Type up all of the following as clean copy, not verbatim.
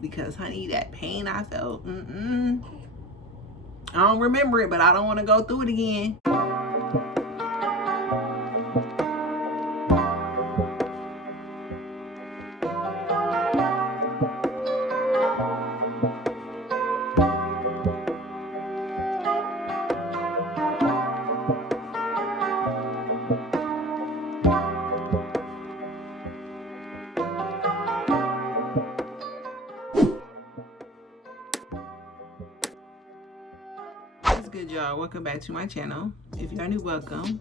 because honey, that pain I felt, I don't remember it, but I don't want to go through it again. What's good, y'all? Welcome back to my channel. If you're new, welcome.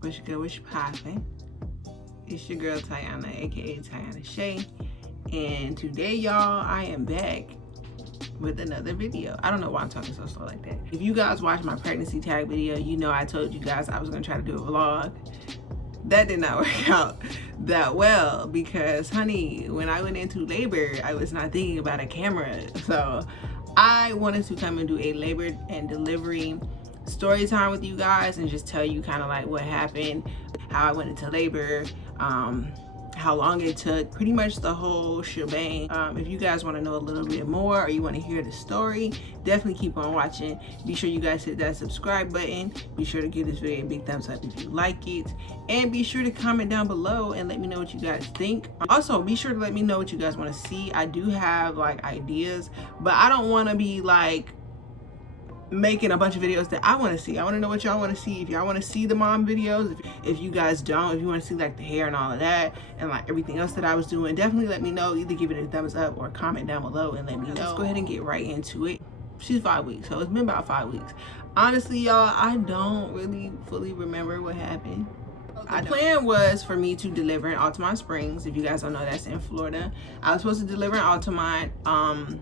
What's your good? What's your poppin'? It's your girl Tyanna, aka Tyanna Shaye, and today, y'all, I am back with another video. I don't know why I'm talking so slow like that. If you guys watched my pregnancy tag video, you know I told you guys I was gonna try to do a vlog. That did not work out that well because, honey, when I went into labor, I was not thinking about a camera. So I wanted to come and do a labor and delivery story time with you guys and just tell you kind of like what happened, how I went into labor, how long it took, pretty much the whole shebang. If you guys want to know a little bit more or you want to hear the story, definitely keep on watching. Be sure you guys hit that subscribe button. Be sure to give this video a big thumbs up if you like it, and be sure to comment down below and let me know what you guys think. Also, be sure to let me know what you guys want to see. I do have like ideas, but I don't want to be like making a bunch of videos that I want to see. I want to know what y'all want to see. If y'all want to see the mom videos, if you guys don't, if you want to see like the hair and all of that and like everything else that I was doing, definitely let me know. Either give it a thumbs up or comment down below and let me know. Let's go ahead and get right into it. She's 5 weeks, so it's been about 5 weeks. Honestly, y'all, I don't really fully remember what happened. The plan was for me to deliver in Altamont Springs. If you guys don't know, that's in Florida. I was supposed to deliver in Altamont on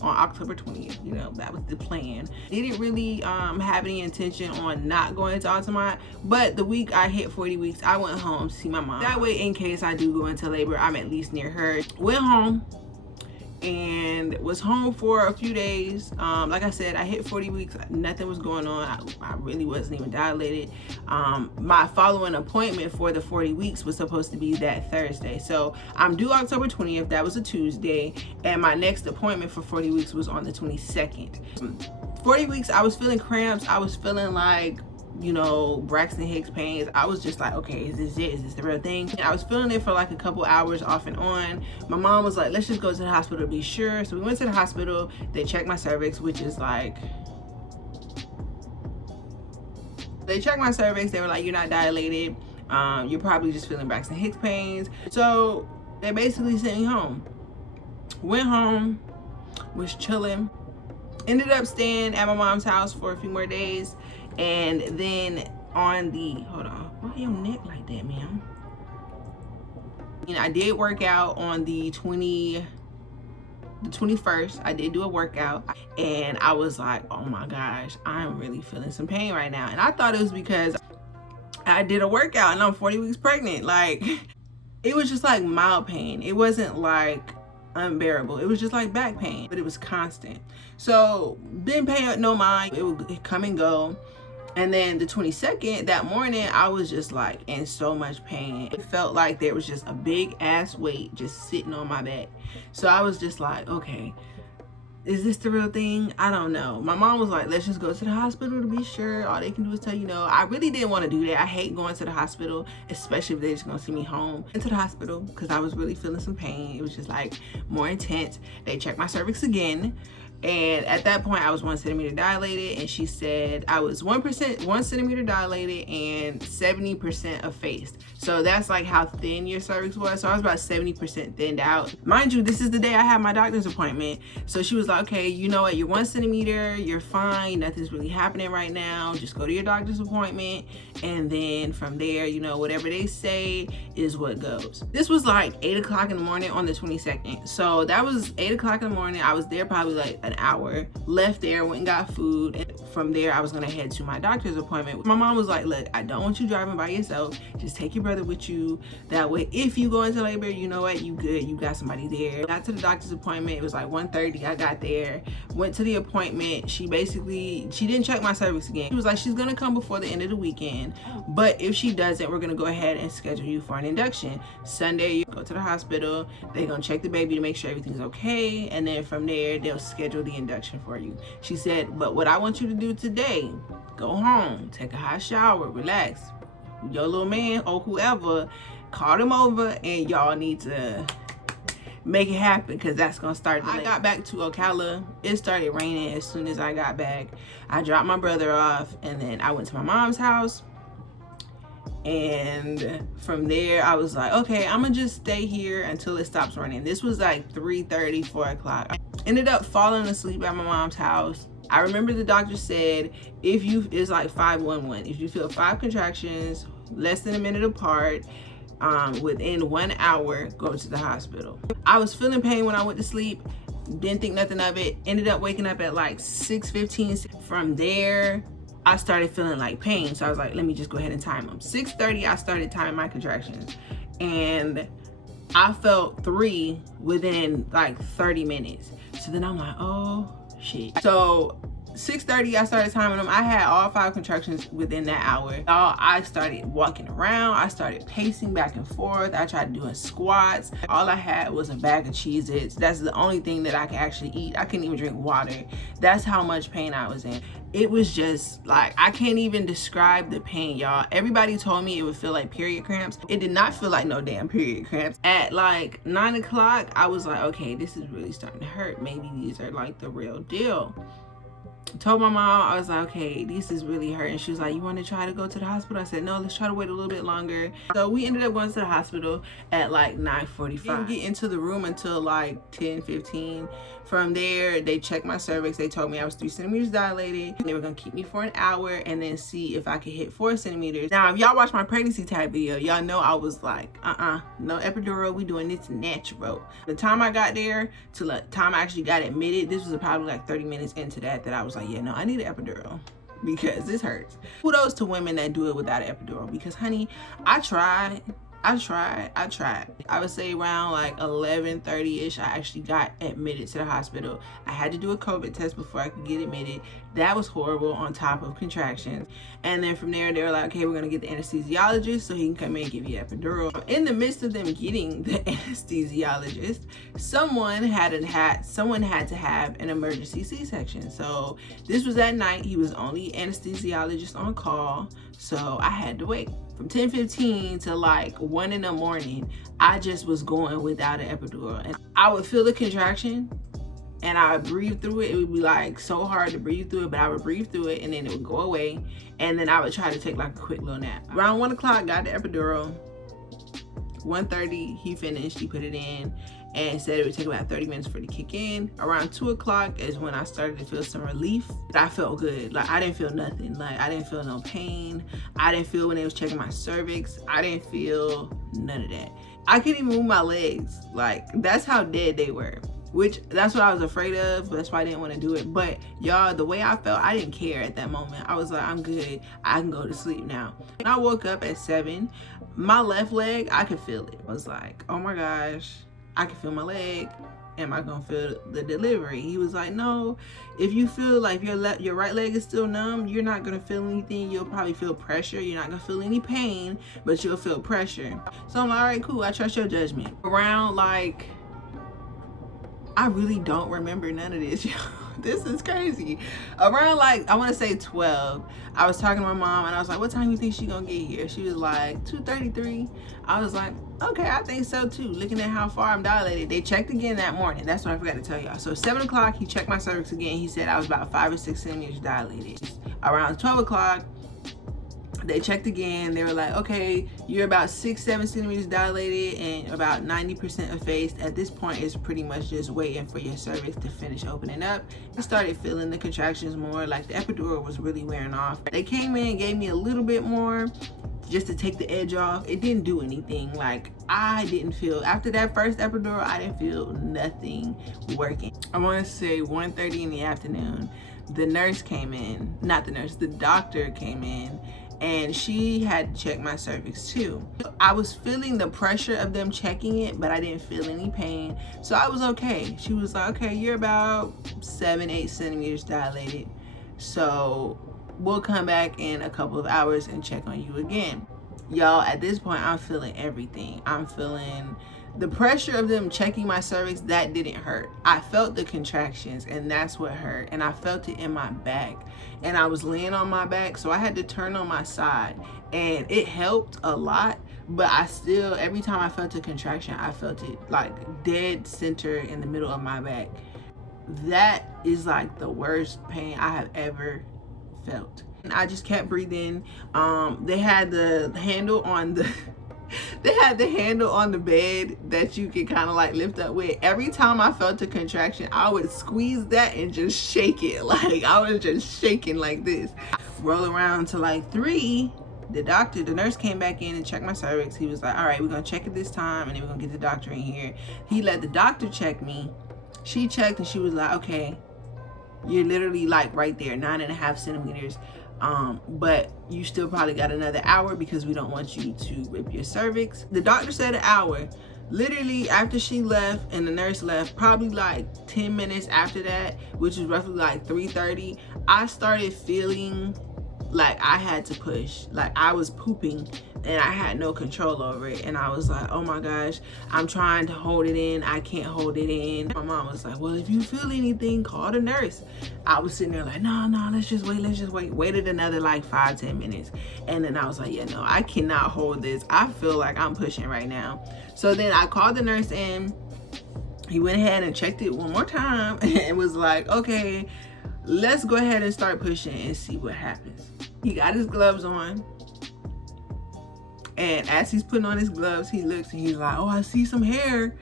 October 20th. You know, that was the plan. Didn't really have any intention on not going to Altamont, but the week I hit 40 weeks, I went home to see my mom. That way, in case I do go into labor, I'm at least near her. Went home and was home for a few days. Like I said, I hit 40 weeks, nothing was going on. I really wasn't even dilated. My following appointment for the 40 weeks was supposed to be that Thursday. So I'm due October 20th, that was a Tuesday, and my next appointment for 40 weeks was on the 22nd. 40 weeks, I was feeling cramps, I was feeling like, you know, Braxton Hicks pains. I was just like, okay, is this it? Is this the real thing? And I was feeling it for like a couple hours off and on. My mom was like, let's just go to the hospital to be sure. So we went to the hospital. They checked my cervix, which is like, they checked my cervix. They were like, you're not dilated. You're probably just feeling Braxton Hicks pains. So they basically sent me home. Went home, was chilling. Ended up staying at my mom's house for a few more days. And then on the, hold on, why your neck like that, ma'am? You know, I did work out on the 21st. I did do a workout and I was like, oh my gosh, I'm really feeling some pain right now. And I thought it was because I did a workout and I'm 40 weeks pregnant. Like, it was just like mild pain. It wasn't like unbearable. It was just like back pain, but it was constant. So didn't pay no mind. It would come and go. And then the 22nd, that morning, I was just like in so much pain. It felt like there was just a big ass weight just sitting on my back. So I was just like, okay, is this the real thing? I don't know. My mom was like, let's just go to the hospital to be sure. All they can do is tell you no. I really didn't want to do that. I hate going to the hospital, especially if they're just gonna see me home. Into the hospital because I was really feeling some pain. It was just like more intense. They checked my cervix again. And at that point, I was 1 centimeter dilated, and she said I was 1 centimeter dilated and 70% effaced. So that's like how thin your cervix was. So I was about 70% thinned out. Mind you, this is the day I had my doctor's appointment. So she was like, okay, you know what? You're 1 centimeter, you're fine. Nothing's really happening right now. Just go to your doctor's appointment. And then from there, you know, whatever they say is what goes. This was like 8 o'clock in the morning on the 22nd. So that was 8 o'clock in the morning. I was there probably like an hour, left there, went and got food. And from there, I was gonna head to my doctor's appointment. My mom was like, look, I don't want you driving by yourself. Just take your brother with you. That way, if you go into labor, you know what, you good, you got somebody there. Got to the doctor's appointment, it was like 1:30, I got there, went to the appointment. She didn't check my cervix again. She was like, she's gonna come before the end of the weekend, but if she doesn't, we're gonna go ahead and schedule you for an induction. Sunday, you go to the hospital, they're gonna check the baby to make sure everything's okay, and then from there, they'll schedule the induction for you. She said, but what I want you to do today, go home, take a hot shower, relax. Your little man or whoever, call them over, and y'all need to make it happen, because that's gonna start delaying. I got back to Ocala. It started raining as soon as I got back. I dropped my brother off, and then I went to my mom's house. And from there, I was like, okay, I'm gonna just stay here until it stops raining. This was like 3:30, 4 o'clock. I ended up falling asleep at my mom's house. I remember the doctor said, it's like 511. If you feel 5 contractions, less than a minute apart, within 1 hour, go to the hospital. I was feeling pain when I went to sleep, didn't think nothing of it, ended up waking up at like 6:15. From there, I started feeling like pain, so I was like, let me just go ahead and time them. 6:30, I started timing my contractions, and I felt 3 within like 30 minutes. So then I'm like, oh shit. So 6:30, I started timing them. I had all 5 contractions within that hour. I started walking around. I started pacing back and forth. I tried doing squats. All I had was a bag of Cheez-Its. That's the only thing that I could actually eat. I couldn't even drink water. That's how much pain I was in. It was just like, I can't even describe the pain, y'all. Everybody told me it would feel like period cramps. It did not feel like no damn period cramps. At like 9 o'clock, I was like, okay, this is really starting to hurt. Maybe these are like the real deal. Told my mom, I was like, okay, this is really hurting. She was like, you want to try to go to the hospital? I said, no, let's try to wait a little bit longer. So we ended up going to the hospital at like 9:45. Didn't get into the room until like 10:15. From there, they checked my cervix. They told me I was 3 centimeters dilated. They were gonna keep me for an hour and then see if I could hit 4 centimeters. Now, if y'all watch my pregnancy type video, y'all know I was like, no epidural, we doing this natural. The time I got there to the time I actually got admitted, this was probably like 30 minutes into that I was like, yeah, no, I need an epidural because this hurts. Kudos to women that do it without an epidural, because honey, I tried. I would say around like 11:30-ish, I actually got admitted to the hospital. I had to do a COVID test before I could get admitted. That was horrible, on top of contractions. And then from there, they were like, okay, we're gonna get the anesthesiologist so he can come in and give you an epidural. In the midst of them getting the anesthesiologist, someone had to have an emergency C-section. So this was at night. He was only anesthesiologist on call, so I had to wait. From 10:15 to like 1 in the morning, I just was going without an epidural. And I would feel the contraction and I would breathe through it. It would be like so hard to breathe through it, but I would breathe through it and then it would go away. And then I would try to take like a quick little nap. Around 1 o'clock, got the epidural. 1:30, he finished, he put it in and said it would take about 30 minutes for it to kick in. Around 2 o'clock is when I started to feel some relief. I felt good. Like, I didn't feel nothing. Like, I didn't feel no pain. I didn't feel when they was checking my cervix. I didn't feel none of that. I couldn't even move my legs. Like, that's how dead they were. Which, that's what I was afraid of. That's why I didn't want to do it. But y'all, the way I felt, I didn't care at that moment. I was like, I'm good. I can go to sleep now. When I woke up at 7, my left leg, I could feel it. I was like, oh my gosh, I can feel my leg. Am I gonna feel the delivery? He was like, no, if you feel like your right leg is still numb, you're not gonna feel anything. You'll probably feel pressure. You're not gonna feel any pain, but you'll feel pressure. So I'm like, all right, cool, I trust your judgment. Around like, I really don't remember none of this, y'all. This is crazy. Around like, I want to say 12, I was talking to my mom and I was like, what time you think she gonna get here? She was like, 2:33. I was like, okay, I think so too. Looking at how far I'm dilated. They checked again that morning. That's what I forgot to tell y'all. So 7 o'clock, he checked my cervix again. He said I was about 5 or 6 centimeters dilated. Around 12 o'clock, they checked again. They were like, okay, you're about 6-7 centimeters dilated and about 90% effaced. At this point, it's pretty much just waiting for your cervix to finish opening up. I started feeling the contractions more. Like, the epidural was really wearing off. They came in and gave me a little bit more. just to take the edge off. It didn't do anything. Like, I didn't feel, after that first epidural, I didn't feel nothing working. I want to say 1:30 in the afternoon, the nurse came in, not the nurse, the doctor came in, and she had checked my cervix too. I was feeling the pressure of them checking it, but I didn't feel any pain, so I was okay. She was like, okay, you're about 7-8 centimeters dilated, so we'll come back in a couple of hours and check on you again. Y'all, at this point, I'm feeling everything. I'm feeling the pressure of them checking my cervix. That didn't hurt. I felt the contractions, and that's what hurt. And I felt it in my back. And I was laying on my back, so I had to turn on my side. And it helped a lot, but I still, every time I felt a contraction, I felt it like dead center in the middle of my back. That is like the worst pain I have ever felt. And I just kept breathing. They had the handle on the they had the handle on the bed that you could kind of like lift up with. Every time I felt a contraction, I would squeeze that and just shake it. Like, I was just shaking like this. Roll around to like 3, the nurse came back in and checked my cervix. He was like, all right, we're gonna check it this time, and then we're gonna get the doctor in here. He let the doctor check me. She checked and she was like, okay, you're literally like right there, 9.5 centimeters. But you still probably got another hour because we don't want you to rip your cervix. The doctor said an hour. Literally, after she left and the nurse left, probably like 10 minutes after that, which is roughly like 3:30, I started feeling like I had to push. Like, I was pooping and I had no control over it. And I was like, oh my gosh, I'm trying to hold it in. I can't hold it in. My mom was like, well, if you feel anything, call the nurse. I was sitting there like, no, let's just wait. Waited another like 5-10 minutes. And then I was like, yeah, no, I cannot hold this. I feel like I'm pushing right now. So then I called the nurse in. He went ahead and checked it one more time and was like, okay, let's go ahead and start pushing and see what happens. He got his gloves on. And as he's putting on his gloves, he looks and he's like, oh, I see some hair.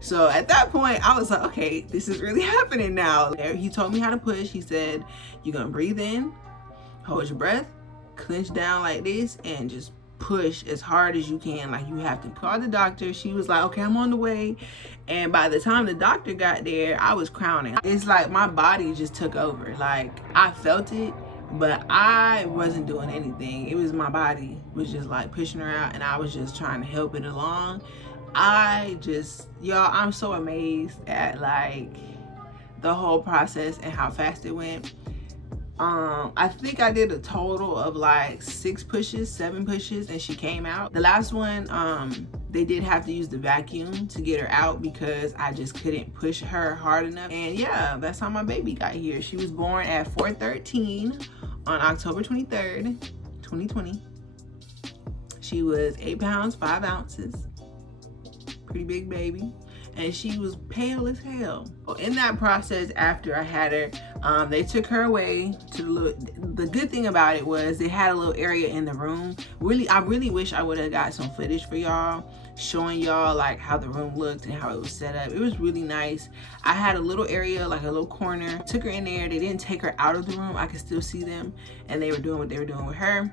So at that point, I was like, okay, this is really happening now. He told me how to push. He said, you're going to breathe in, hold your breath, clench down like this, and just push as hard as you can. Like, you have to call the doctor. She was like, okay, I'm on the way. And by the time the doctor got there, I was crowning. It's like my body just took over. Like, I felt it, but I wasn't doing anything. It was my body was just like pushing her out, and I was just trying to help it along. Y'all, I'm so amazed at like the whole process and how fast it went. I think I did a total of like 7 pushes, and she came out. The last one, they did have to use the vacuum to get her out because I just couldn't push her hard enough. And yeah, that's how my baby got here. She was born at 4/13 on October 23rd, 2020. She was 8 pounds, 5 ounces. Pretty big baby. And she was pale as hell. In that process, after I had her, they took her away to the good thing about it was they had a little area in the room. I really wish I would have got some footage for y'all, showing y'all like how the room looked and how it was set up. It was really nice. I had a little area, like a little corner. Took her in there. They didn't take her out of the room. I could still see them, and they were doing what they were doing with her.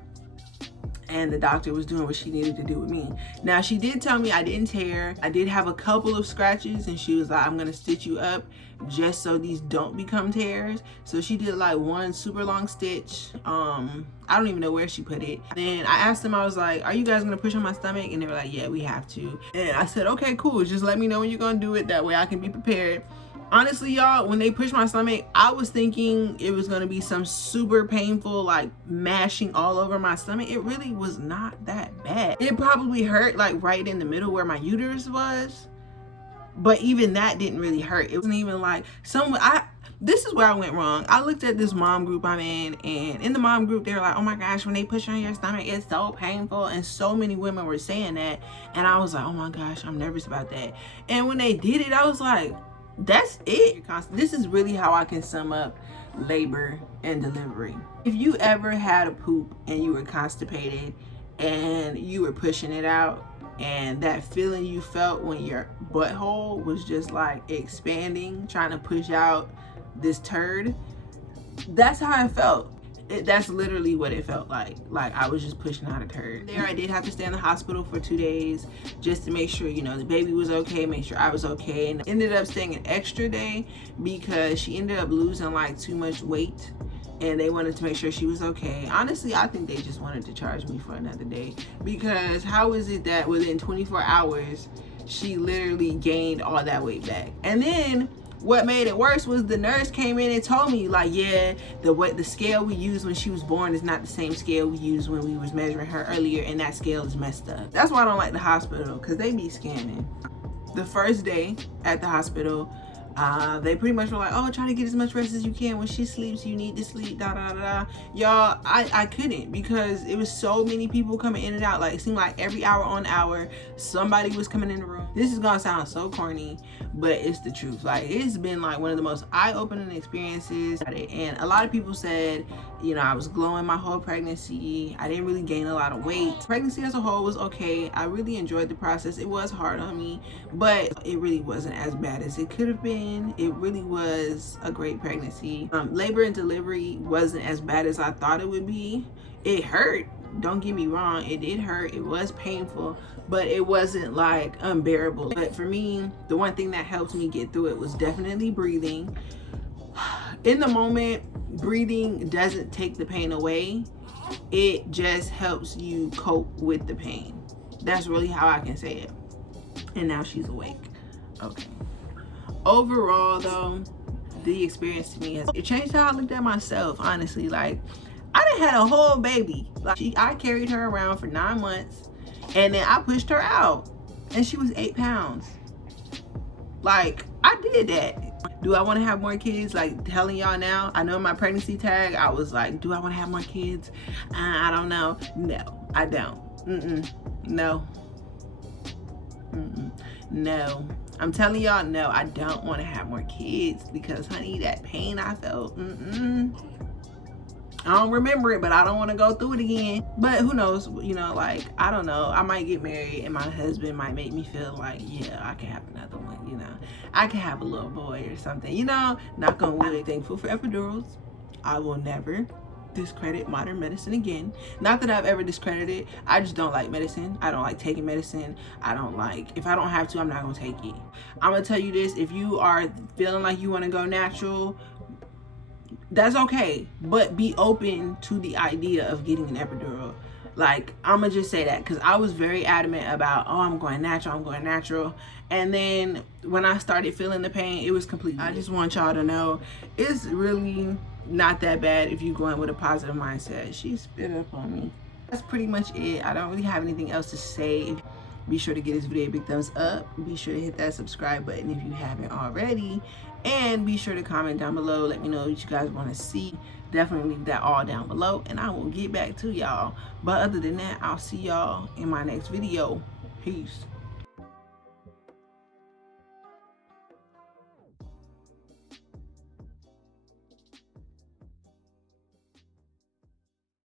And the doctor was doing what she needed to do with me. Now, she did tell me I didn't tear. I did have a couple of scratches, and she was like, I'm gonna stitch you up just so these don't become tears. So she did like one super long stitch. I don't even know where she put it. Then I asked them, I was like, are you guys gonna push on my stomach? And they were like, yeah, we have to. And I said, okay, cool, just let me know when you're gonna do it, that way I can be prepared. Honestly, y'all, when they pushed my stomach, I was thinking it was gonna be some super painful, like mashing all over my stomach. It really was not that bad. It probably hurt like right in the middle where my uterus was, but even that didn't really hurt. It wasn't even like this is where I went wrong. I looked at this mom group I'm in, and in the mom group, they were like, oh my gosh, when they push on your stomach, it's so painful. And so many women were saying that. And I was like, oh my gosh, I'm nervous about that. And when they did it, I was like, that's it. This is really how I can sum up labor and delivery. If you ever had a poop and you were constipated and you were pushing it out, and that feeling you felt when your butthole was just like expanding, trying to push out this turd, that's how I felt. That's literally what it felt like. Like I was just pushing out a turd. There I did have to stay in the hospital for 2 days just to make sure, you know, the baby was okay, make sure I was okay. And ended up staying an extra day because she ended up losing like too much weight and they wanted to make sure she was okay. Honestly, I think they just wanted to charge me for another day, because how is it that within 24 hours she literally gained all that weight back? And then what made it worse was the nurse came in and told me, like, yeah, the scale we used when she was born is not the same scale we used when we was measuring her earlier, and that scale is messed up. That's why I don't like the hospital, because they be scamming. The first day at the hospital, they pretty much were like, oh, try to get as much rest as you can. When she sleeps, you need to sleep, da da da. Y'all, I couldn't, because it was so many people coming in and out. Like, it seemed like every hour on hour somebody was coming in the room. This is gonna sound so corny, but it's the truth. Like, it's been like one of the most eye-opening experiences. And a lot of people said, you know, I was glowing my whole pregnancy. I didn't really gain a lot of weight. Pregnancy as a whole was okay. I really enjoyed the process. It was hard on me, but it really wasn't as bad as it could have been. It really was a great pregnancy. Labor and delivery wasn't as bad as I thought it would be. It hurt, don't get me wrong, it did hurt, it was painful, but it wasn't like unbearable. But for me, the one thing that helped me get through it was definitely breathing. In the moment, breathing doesn't take the pain away, it just helps you cope with the pain. That's really how I can say it. And now she's awake. Okay. Overall though, the experience to me it changed how I looked at myself, honestly. Like, I done had a whole baby. Like, I carried her around for 9 months, and then I pushed her out and she was 8 pounds. Like, I did that. Do I want to have more kids? Like, telling y'all now, I know in my pregnancy tag I was like, do I want to have more kids? I don't know. No, I don't. No. No. I'm telling y'all, no, I don't want to have more kids, because honey, that pain I felt, I don't remember it, but I don't want to go through it again. But who knows, you know, like, I don't know, I might get married and my husband might make me feel like, yeah, I can have another one, you know, I can have a little boy or something, you know. Knock on wood. Thankful for epidurals. I will never discredit modern medicine again. Not that I've ever discredited, I just don't like medicine. I don't like taking medicine. I don't like, if I don't have to, I'm not gonna take it. I'm gonna tell you this, if you are feeling like you want to go natural, that's okay, but be open to the idea of getting an epidural. Like, I'm gonna just say that, because I was very adamant about, oh, I'm going natural, and then when I started feeling the pain, it was completely. I just want y'all to know, it's really not that bad if you're going with a positive mindset. She spit up on me. That's pretty much it. I don't really have anything else to say. Be sure to give this video a big thumbs up. Be sure to hit that subscribe button if you haven't already. And be sure to comment down below. Let me know what you guys want to see. Definitely leave that all down below, and I will get back to y'all. But other than that, I'll see y'all in my next video. Peace.